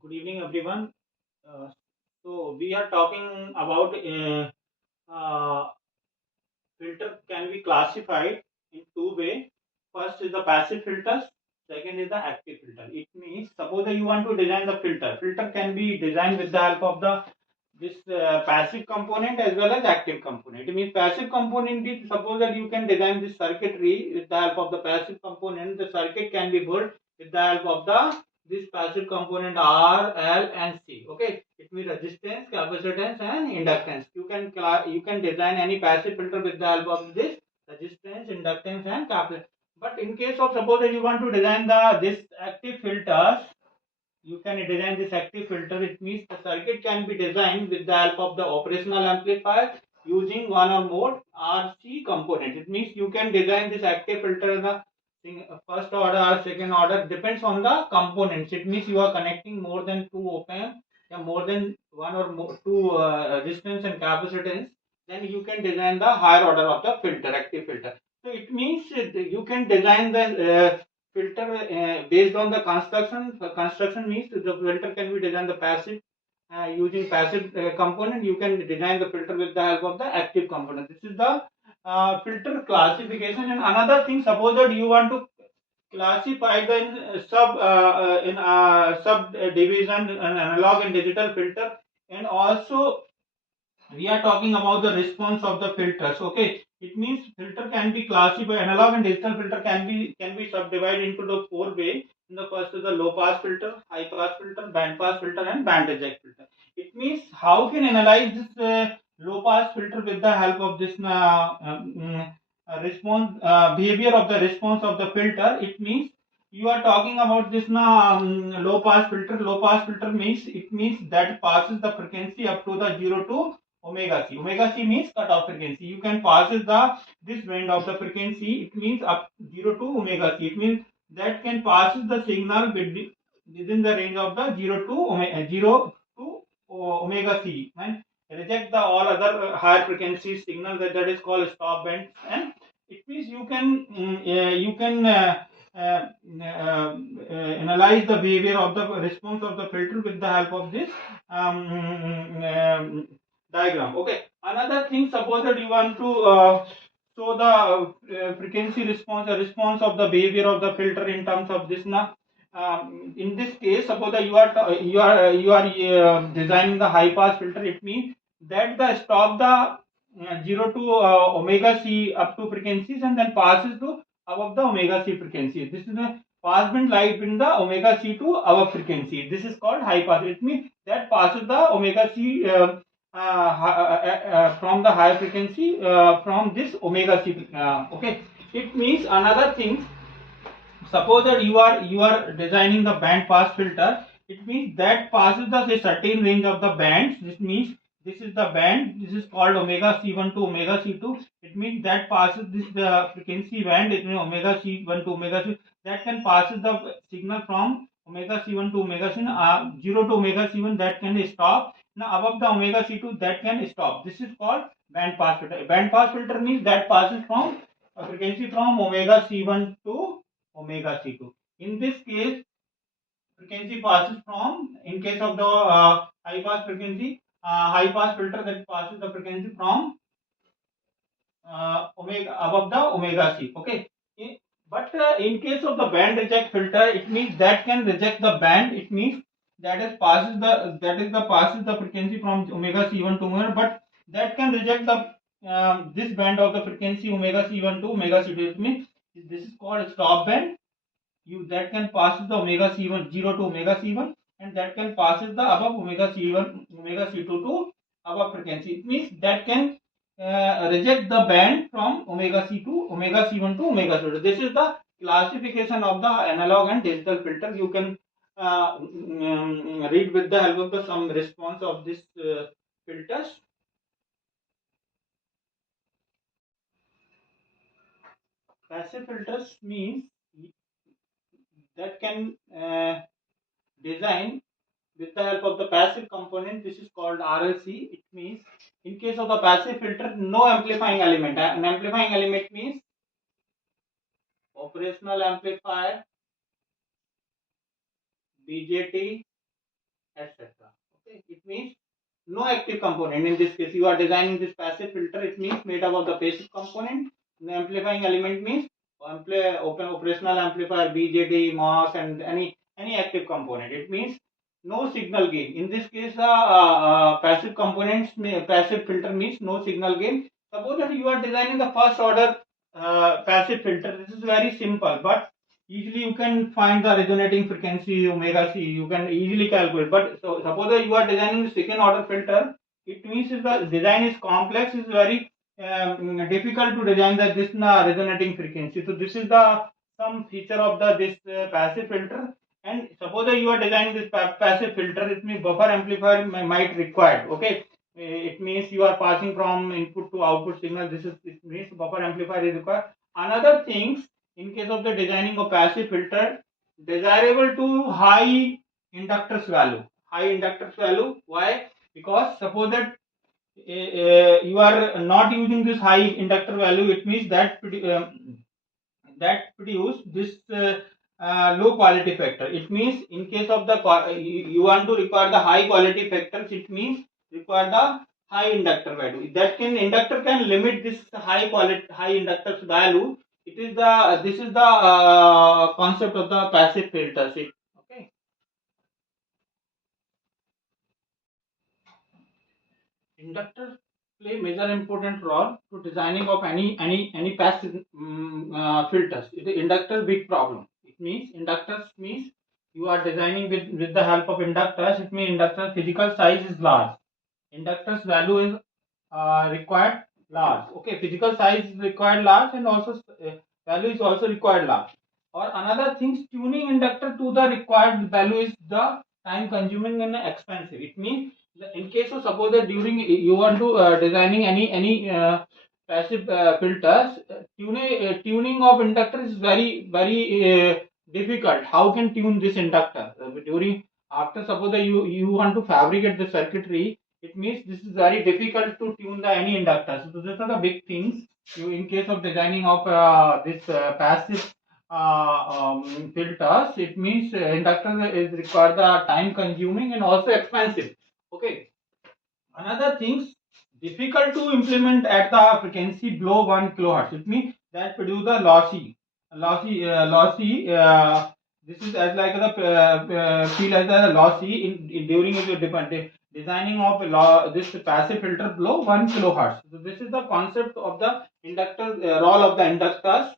Good evening, everyone. Uh, so we are talking about filter can be classified in two ways. First is the passive filters. Second is the active filter. It means suppose that you want to design the filter. Filter can be designed with the help of the this passive component as well as active component. It means passive component is suppose that you can design this circuitry with the help of the passive component. The circuit can be built with the help of the this passive component R, L, and C. Okay, it means resistance, capacitance, and inductance. You can design any passive filter with the help of this resistance, inductance, and capacitance. But in case of suppose that you want to design the this active filters, you can design this active filter. It means the circuit can be designed with the help of the operational amplifier using one or more RC component. It means you can design this active filter in the first order or second order, depends on the components. It means you are connecting more than two op amp, yeah, more than one or more two resistance and capacitance, then you can design the higher order of the filter, active filter. So it means you can design the filter based on the construction. Construction means the filter can be designed the passive using passive component. You can design the filter with the help of the active component. This is the filter classification. And another thing, suppose that you want to classify the sub division and analog and digital filter, and also we are talking about the response of the filters. Okay, it means filter can be classified, analog and digital filter can be subdivided into the four way. In the first is the low pass filter, high pass filter, band pass filter, and band reject filter. It means how can analyze this low pass filter with the help of this response behavior of the response of the filter. It means you are talking about this low pass filter. Low pass filter means it means that passes the frequency up to the 0 to omega c. Omega c means cutoff frequency. You can pass the this band of the frequency. It means up 0 to omega c. It means that can pass the signal within the range of the 0 to omega c, and reject the all other higher frequency signal, that is called stop band. And it means you can analyze the behavior of the response of the filter with the help of this diagram. Okay, another thing, suppose that you want to show the frequency response, the response of the behavior of the filter in terms of this in this case, suppose that you are designing the high pass filter. It means that the stop the 0 to omega c up to frequencies, and then passes to above the omega c frequency. This is the pass band lie between the omega c to above frequency. This is called high pass. It means that passes the omega c from the higher frequency from this omega c. Okay, it means another thing. Suppose that you are designing the band pass filter. It means that passes the say, certain range of the bands. This means this is the band. This is called omega c1 to omega c2. It means that passes this the frequency band. It means omega c1 to omega c. That can passes the signal from omega c1 to omega c 0 to omega c1. That can stop. Now above the omega c2, that can stop. This is called band pass filter. Band pass filter means that passes from a frequency from omega c1 to omega c2. In this case, frequency passes from, in case of the high pass frequency, high pass filter, that passes the frequency from omega above the omega c. Okay. But in case of the band reject filter, it means that can reject the band. It means that is the frequency from omega c1 to omega, but that can reject the this band of the frequency omega c1 to omega c2. It means this is called stop band. You that can pass the omega c1 0 to omega c1, and that can passes the above omega c1 omega c2 to above frequency. It means that can reject the band from omega c to omega c1 to omega c2. This is the classification of the analog and digital filter. You can read with the help of the some response of this filters. Passive filters means that can design with the help of the passive component. This is called RLC. It means in case of the passive filter, no amplifying element. An amplifying element means operational amplifier, BJT, etc. Okay, it means no active component. In this case, you are designing this passive filter. It means made up of the passive component. The amplifying element means open operational amplifier, BJT, MOS, and any active component. It means no signal gain. In this case, the passive components, passive filter means no signal gain. Suppose that you are designing the first order passive filter. This is very simple, but easily you can find the resonating frequency omega c. You can easily calculate. But so suppose that you are designing the second order filter, it means if the design is complex, it's very difficult to design this resonating frequency. So this is the some feature of the this passive filter. And suppose that you are designing this passive filter, it means buffer amplifier might required. Okay, it means you are passing from input to output signal. This is it means buffer amplifier is required. Another things, in case of the designing of passive filter, desirable to high inductance value. High inductance value. Why? Because suppose that you are not using this high inductor value, it means that that produce this low quality factor. It means in case of the you want to require the high quality factors, it means require the high inductor value. That can inductor can limit this high quality high inductors value. It is the this is the concept of the passive filters. Okay. Inductors play major important role to designing of any passive filters. The inductor big problem. It means inductors means you are designing with the help of inductors. It means inductor physical size is large. Inductors value is required large. Okay, physical size is required large, and also value is also required large. Or another thing, tuning inductor to the required value is the time consuming and expensive. It means in case of suppose that during you want to designing any passive filters, tuning of inductor is very difficult. How can tune this inductor during after suppose that you want to fabricate the circuitry? It means this is very difficult to tune the any inductor. So these are the big things. You in case of designing of this passive filters, it means inductor is required the time consuming and also expensive. Okay. Another things difficult to implement at the frequency below 1 kilohertz. It means that produce the lossy. This is as like the feel as a lossy in during your designing of this passive filter below 1 kilohertz. So this is the concept of the inductor role of the inductors.